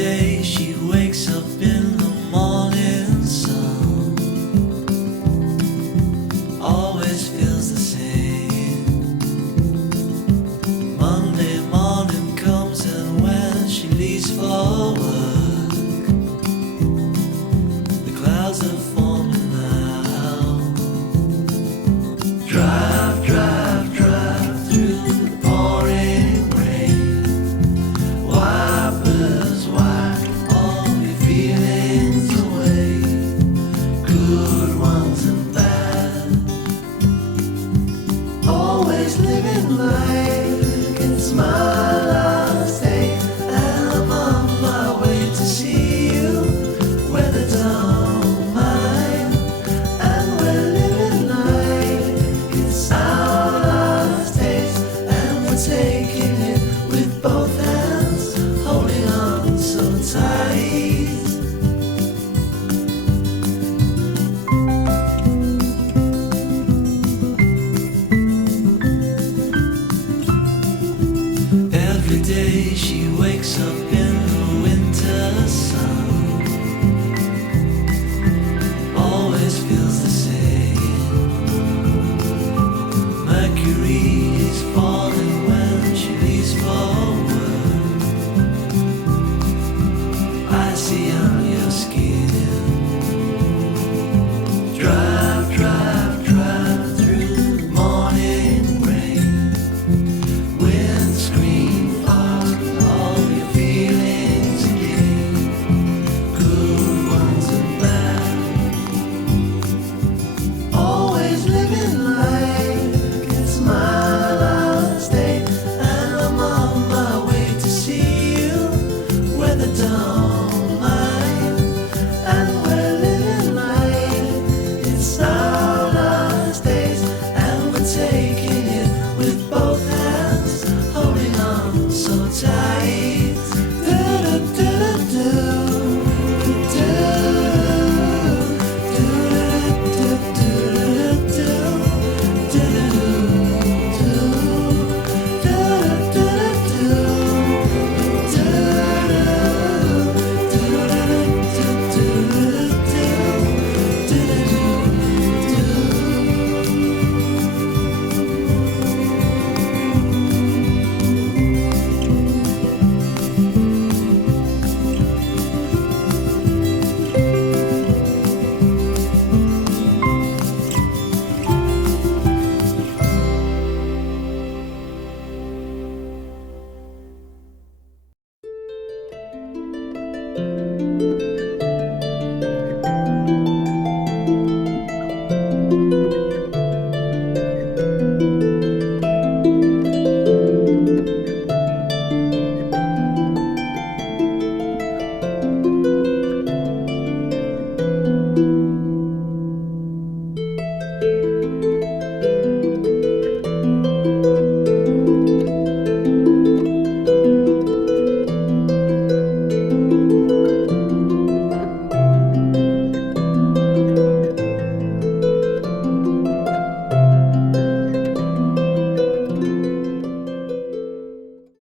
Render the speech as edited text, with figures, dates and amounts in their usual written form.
day she wakes up in the morning sun, always feels the same. Monday morning comes and when she leaves for work, the clouds are forming now. Drive, drive, drive through the pouring rain. Wipers wipe all your feelings away, good ones and bad. Always living life, it's my last day, and I'm on my way to see you where the don't mind. And we're living life, it's our last days, and we're taking it with both hands, holding on so tight. Every day she wakes up